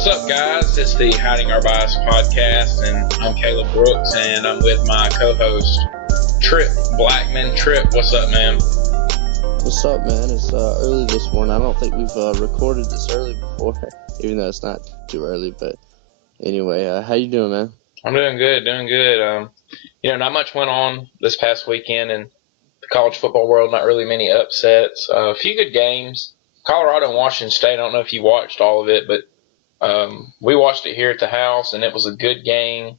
What's up, guys? It's the Hiding Our Bias podcast, and I'm Caleb Brooks, and I'm with my co-host, Tripp Blackmon. Tripp, what's up, man? What's up, man? It's early this morning. I don't think we've recorded this early before, even though it's not too early. But anyway, how you doing, man? I'm doing good, not much went on this past weekend in the college football world. Not really many upsets. A few good games. Colorado and Washington State. I don't know if you watched all of it, but we watched it here at the house, and it was a good game.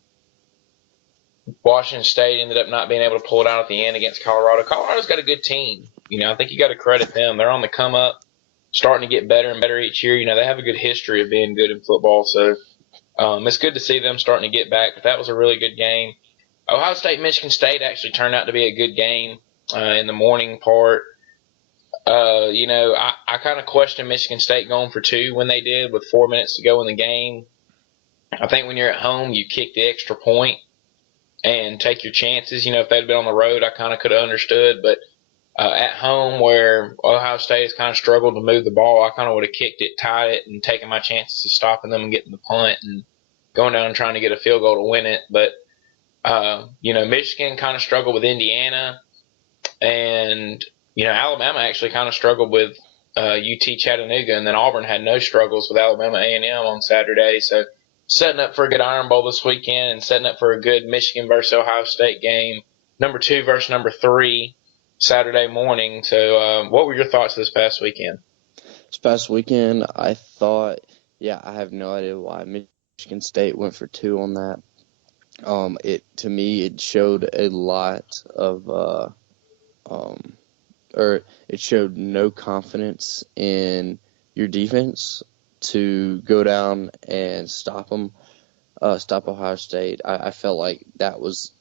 Washington State ended up not being able to pull it out at the end against Colorado. Colorado's got a good team. I think you got to credit them. They're on the come up, starting to get better and better each year. They have a good history of being good in football, so it's good to see them starting to get back. But that was a really good game. Ohio State, Michigan State actually turned out to be a good game in the morning part. I kind of questioned Michigan State going for two when they did with 4 minutes to go in the game. I think when you're at home, you kick the extra point and take your chances. If they'd been on the road, I kind of could have understood. But at home, where Ohio State has kind of struggled to move the ball, I kind of would have kicked it, tied it, and taken my chances of stopping them and getting the punt and going down and trying to get a field goal to win it. But, Michigan kind of struggled with Indiana. And, Alabama actually kind of struggled with UT Chattanooga. And then Auburn had no struggles with Alabama A&M on Saturday. So setting up for a good Iron Bowl this weekend and setting up for a good Michigan versus Ohio State game. Number 2 versus number 3. Saturday morning. So what were your thoughts this past weekend? This past weekend, I thought, I have no idea why Michigan State went for 2 on that. To me, it showed a lot of, it showed no confidence in your defense to go down and stop them, stop Ohio State. I felt like that was,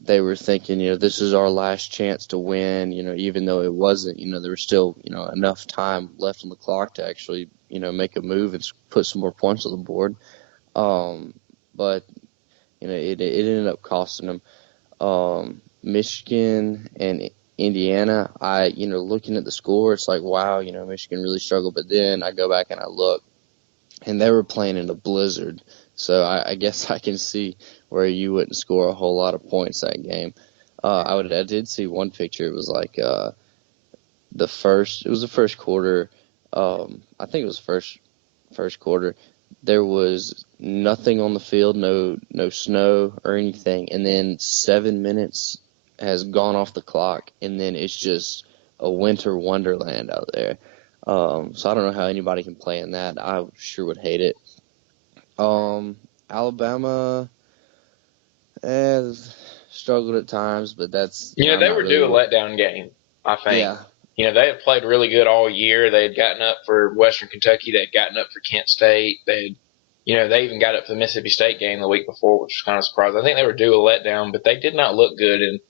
they were thinking, this is our last chance to win, even though it wasn't, there was still, enough time left on the clock to actually, make a move and put some more points on the board. But, it ended up costing them. Michigan and Indiana, looking at the score, it's like, wow, Michigan really struggled. But then I go back and I look, and they were playing in a blizzard. So I guess I can see where you wouldn't score a whole lot of points that game. I did see one picture. It was like the first quarter. I think it was first quarter. There was nothing on the field, no snow or anything, and then 7 minutes has gone off the clock, and then it's just a winter wonderland out there. So I don't know how anybody can play in that. I sure would hate it. Alabama struggled at times, but that's they were due a letdown game, I think. Yeah. They had played really good all year. They had gotten up for Western Kentucky. They had gotten up for Kent State. They even got up for the Mississippi State game the week before, which was kind of surprising. I think they were due a letdown, but they did not look good. And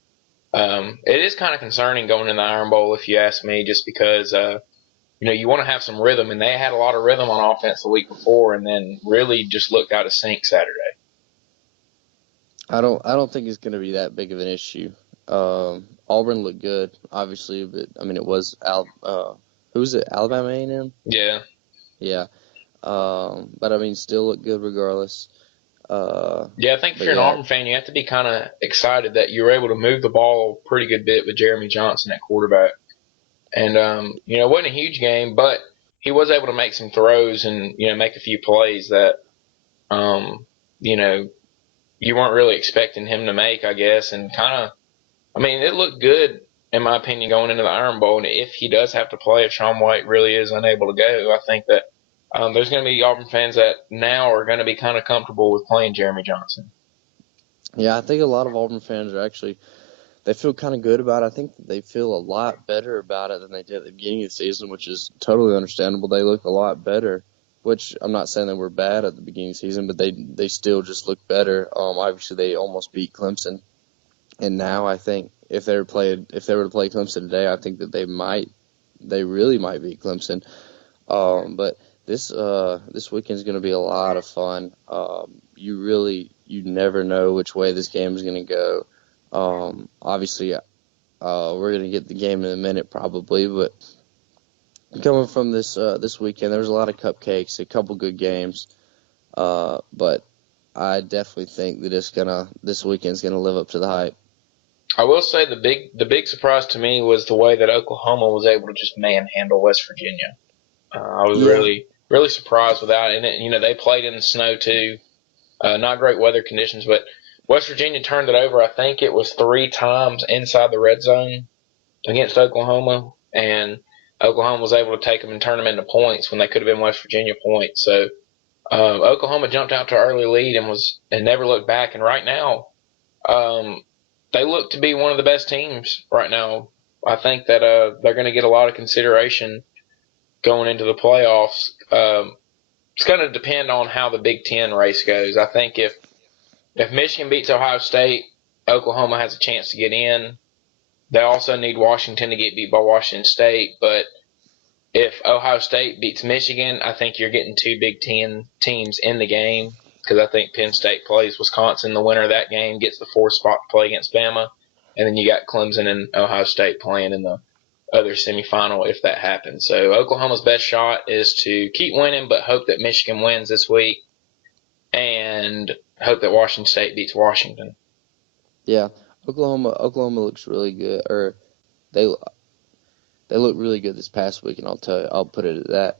it is kind of concerning going in the Iron Bowl, if you ask me, just because you want to have some rhythm, and they had a lot of rhythm on offense the week before, and then really just looked out of sync Saturday. I don't think it's going to be that big of an issue. Auburn looked good, obviously, but it was who was it? Alabama A&M? Yeah. Yeah. But still looked good regardless. I think if you're an Auburn fan, you have to be kind of excited that you were able to move the ball a pretty good bit with Jeremy Johnson at quarterback. And, it wasn't a huge game, but he was able to make some throws and, make a few plays that, you weren't really expecting him to make, I guess. And it looked good, in my opinion, going into the Iron Bowl. And if he does have to play, if Shaun White really is unable to go, I think that there's going to be Auburn fans that now are going to be kind of comfortable with playing Jeremy Johnson. Yeah, I think a lot of Auburn fans are actually – they feel kind of good about it. I think they feel a lot better about it than they did at the beginning of the season, which is totally understandable. They look a lot better, which I'm not saying they were bad at the beginning of the season, but they still just look better. Obviously, they almost beat Clemson, and now I think if they were to play Clemson today, I think that they really might beat Clemson. But this weekend is going to be a lot of fun. You never know which way this game is going to go. Obviously, we're going to get the game in a minute probably, but coming from this weekend, there was a lot of cupcakes, a couple good games. But I definitely think that this weekend's gonna live up to the hype. I will say the big surprise to me was the way that Oklahoma was able to just manhandle West Virginia. I was Yeah, really surprised with that. And they played in the snow too. Not great weather conditions, but West Virginia turned it over. I think it was 3 times inside the red zone against Oklahoma, and Oklahoma was able to take them and turn them into points when they could have been West Virginia points. So Oklahoma jumped out to an early lead and never looked back. And right now, um, they look to be one of the best teams right now. I think that they're going to get a lot of consideration going into the playoffs. It's going to depend on how the Big Ten race goes. I think if Michigan beats Ohio State, Oklahoma has a chance to get in. They also need Washington to get beat by Washington State. But if Ohio State beats Michigan, I think you're getting two Big Ten teams in the game, because I think Penn State plays Wisconsin. The winner of that game gets the 4th spot to play against Bama. And then you got Clemson and Ohio State playing in the other semifinal if that happens. So Oklahoma's best shot is to keep winning, but hope that Michigan wins this week, and hope that Washington State beats Washington. yeah. Oklahoma looks really good, or they look really good this past week, and I'll put it at that.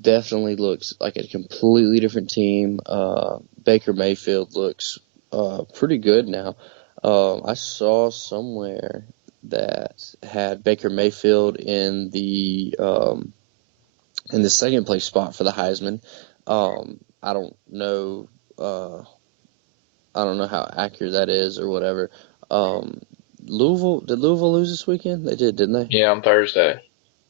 Definitely looks like a completely different team. Baker Mayfield looks pretty good now. I saw somewhere that had Baker Mayfield in the second place spot for the Heisman. I don't know. I don't know how accurate that is or whatever. Did Louisville lose this weekend? They did, didn't they? Yeah, on Thursday.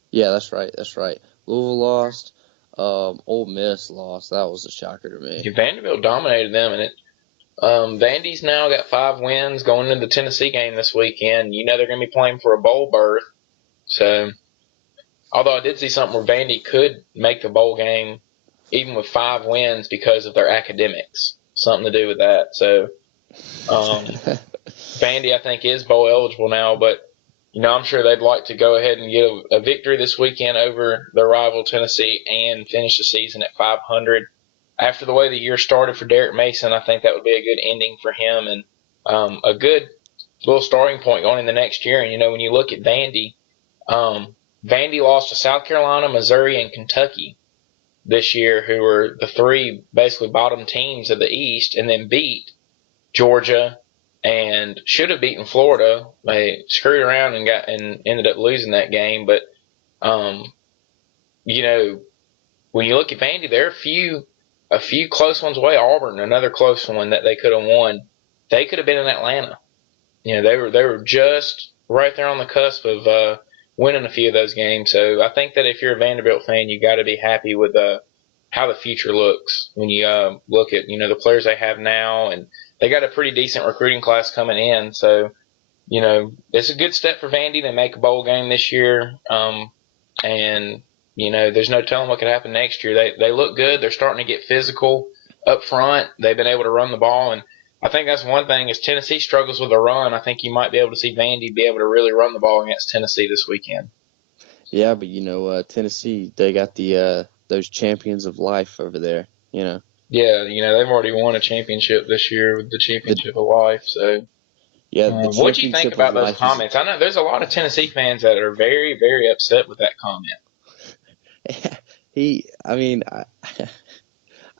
Yeah, that's right. That's right. Louisville lost. Ole Miss lost. That was a shocker to me. Vanderbilt dominated them, and Vandy's now got 5 wins going into the Tennessee game this weekend. They're going to be playing for a bowl berth. So, although I did see something where Vandy could make the bowl game even with 5 wins because of their academics. Something to do with that. So, Vandy, I think, is bowl eligible now, but I'm sure they'd like to go ahead and get a victory this weekend over their rival Tennessee and finish the season at 500. After the way the year started for Derek Mason, I think that would be a good ending for him and a good little starting point going in the next year. And, when you look at Vandy, Vandy lost to South Carolina, Missouri, and Kentucky this year, who were the 3 basically bottom teams of the East, and then beat Georgia and should have beaten Florida. They screwed around and ended up losing that game. But when you look at Vandy, there are a few close ones away. Auburn, another close one that they could have won. They could have been in Atlanta. They were just right there on the cusp of winning a few of those games. So I think that if you're a Vanderbilt fan, you got to be happy with how the future looks when you look at the players they have now, and they got a pretty decent recruiting class coming in. So it's a good step for Vandy. They make a bowl game this year, and there's no telling what could happen next year. They look good. They're starting to get physical up front. They've been able to run the ball, and I think that's one thing. Is Tennessee struggles with a run, I think you might be able to see Vandy be able to really run the ball against Tennessee this weekend. Yeah, but Tennessee, they got those champions of life over there. Yeah, they've already won a championship this year with the championship of life. So, yeah, the what do you think championship about of those life comments? I know there's a lot of Tennessee fans that are very, very upset with that comment.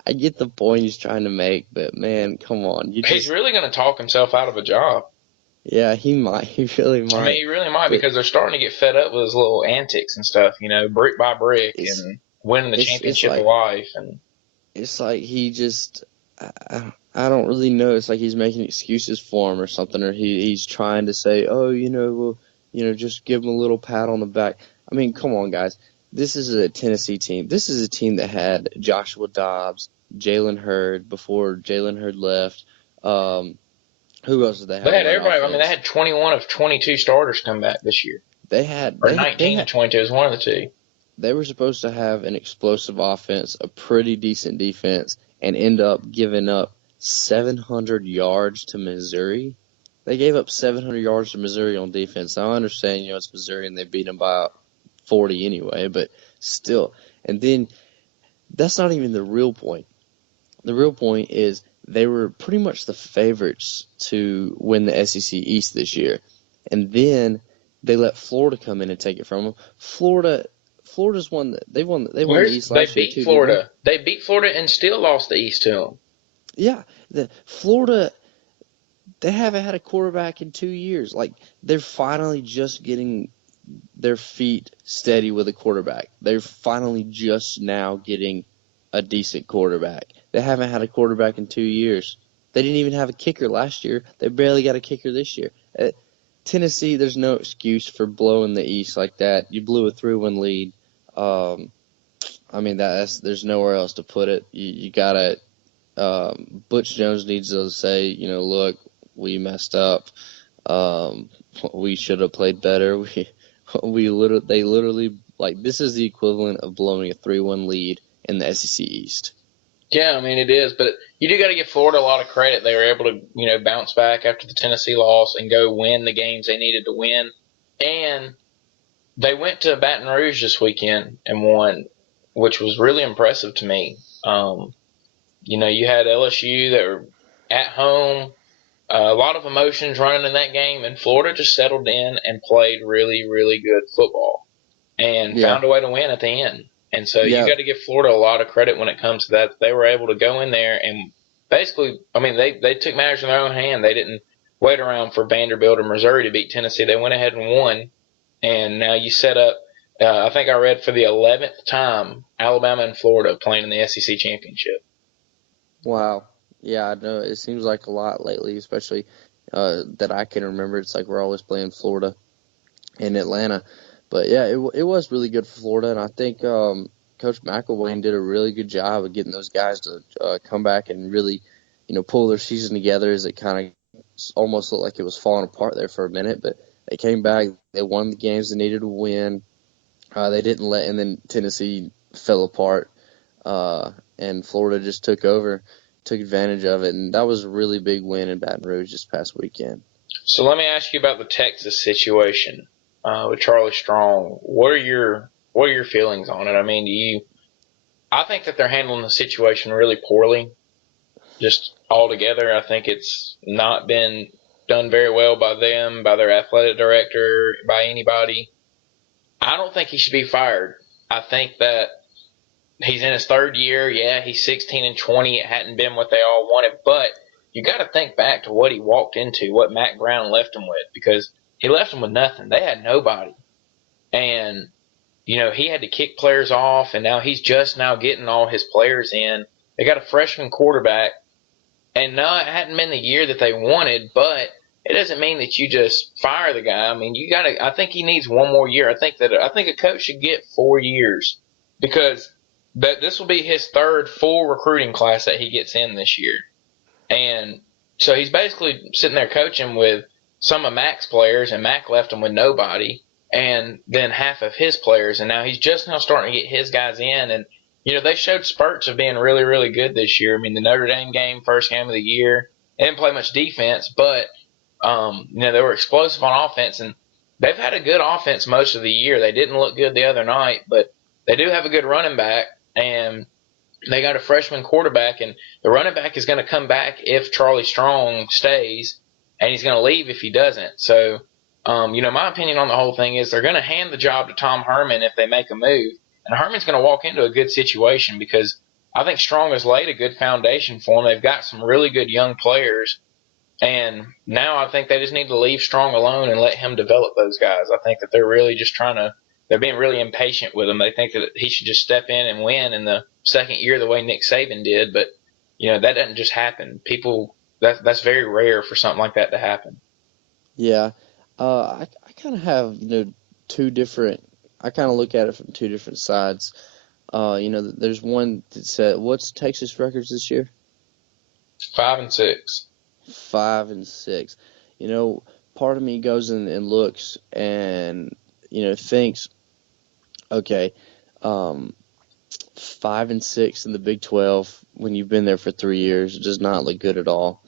I get the point he's trying to make, but man, come on, He's really going to talk himself out of a job. Yeah, he might. He really might. I mean, he really might, because they're starting to get fed up with his little antics and stuff, brick by brick, and winning the championship of life. And it's like he just, I don't really know. It's like he's making excuses for him or something, or he's trying to say, oh, just give him a little pat on the back. I mean, come on, guys. This is a Tennessee team. This is a team that had Joshua Dobbs, Jalen Hurd before Jalen Hurd left. Who else did they have? They had everybody. Offense? I mean, they had 21 of 22 starters come back this year. They had 19 of 22 is one of the two. They were supposed to have an explosive offense, a pretty decent defense, and end up giving up 700 yards to Missouri. They gave up 700 yards to Missouri on defense. Now, I understand, it's Missouri and they beat them by 40 anyway, but still. And then that's not even the real point. The real point is they were pretty much the favorites to win the SEC East this year, and then they let Florida come in and take it from them. Florida's won. They won the East They last year beat too, didn't they? Florida. They beat Florida and still lost the East to them. Yeah, the Florida. They haven't had a quarterback in 2 years. Like, they're finally just getting their feet steady with a quarterback. They're finally just now getting a decent quarterback. They haven't had a quarterback in 2 years. They didn't even have a kicker last year. They barely got a kicker this year. Tennessee, there's no excuse for blowing the East like that. You blew a 3-1 lead. There's nowhere else to put it. You gotta. Butch Jones needs to say, look, we messed up. We should have played better. They literally, like, this is the equivalent of blowing a 3-1 lead in the SEC East. Yeah, I mean, it is, but you do got to give Florida a lot of credit. They were able to, bounce back after the Tennessee loss and go win the games they needed to win. And they went to Baton Rouge this weekend and won, which was really impressive to me. You had LSU that were at home, a lot of emotions running in that game, and Florida just settled in and played really, really good football and found a way to win at the end. And so you got to give Florida a lot of credit when it comes to that. They were able to go in there and basically, they took matters in their own hand. They didn't wait around for Vanderbilt or Missouri to beat Tennessee. They went ahead and won, and now you set up, I think I read for the 11th time, Alabama and Florida playing in the SEC championship. Wow. Yeah, I know. It seems like a lot lately, especially that I can remember. It's like we're always playing Florida and Atlanta. But, yeah, it was really good for Florida, and I think Coach McElwain did a really good job of getting those guys to come back and really, pull their season together, as it kind of almost looked like it was falling apart there for a minute. But they came back. They won the games they needed to win. They didn't and then Tennessee fell apart, and Florida just took advantage of it, and that was a really big win in Baton Rouge this past weekend. So let me ask you about the Texas situation with Charlie Strong. What are your feelings on it? I mean, I think that they're handling the situation really poorly, just altogether. I think it's not been done very well by them, by their athletic director, by anybody. I don't think he should be fired. I think that he's in his third year. Yeah, he's 16-20. It hadn't been what they all wanted, but you got to think back to what he walked into, what Matt Brown left him with, because he left them with nothing. They had nobody. And, he had to kick players off, and now he's just now getting all his players in. They got a freshman quarterback, and no, it hadn't been the year that they wanted, but it doesn't mean that you just fire the guy. I mean, I think he needs one more year. I think a coach should get 4 years, because this will be his third full recruiting class that he gets in this year. And so he's basically sitting there coaching with some of Mac's players, and Mac left him with nobody, and then half of his players. And now he's just now starting to get his guys in. And, they showed spurts of being really, really good this year. I mean, the Notre Dame game, first game of the year, they didn't play much defense, but, they were explosive on offense. And they've had a good offense most of the year. They didn't look good the other night, but they do have a good running back, and they got a freshman quarterback, and the running back is going to come back if Charlie Strong stays, and he's going to leave if he doesn't. So, my opinion on the whole thing is they're going to hand the job to Tom Herman if they make a move, and Herman's going to walk into a good situation, because I think Strong has laid a good foundation for them. They've got some really good young players, and now I think they just need to leave Strong alone and let him develop those guys. I think that they're really just they're being really impatient with him. They think that he should just step in and win in the second year the way Nick Saban did, but that doesn't just happen. That's very rare for something like that to happen. Yeah, I kind of have two different. I kind of look at it from two different sides. There's one that said, what's Texas records this year? 5-6. 5-6. Part of me goes in and looks and thinks, okay, 5-6 in the Big 12 when you've been there for 3 years, it does not look good at all.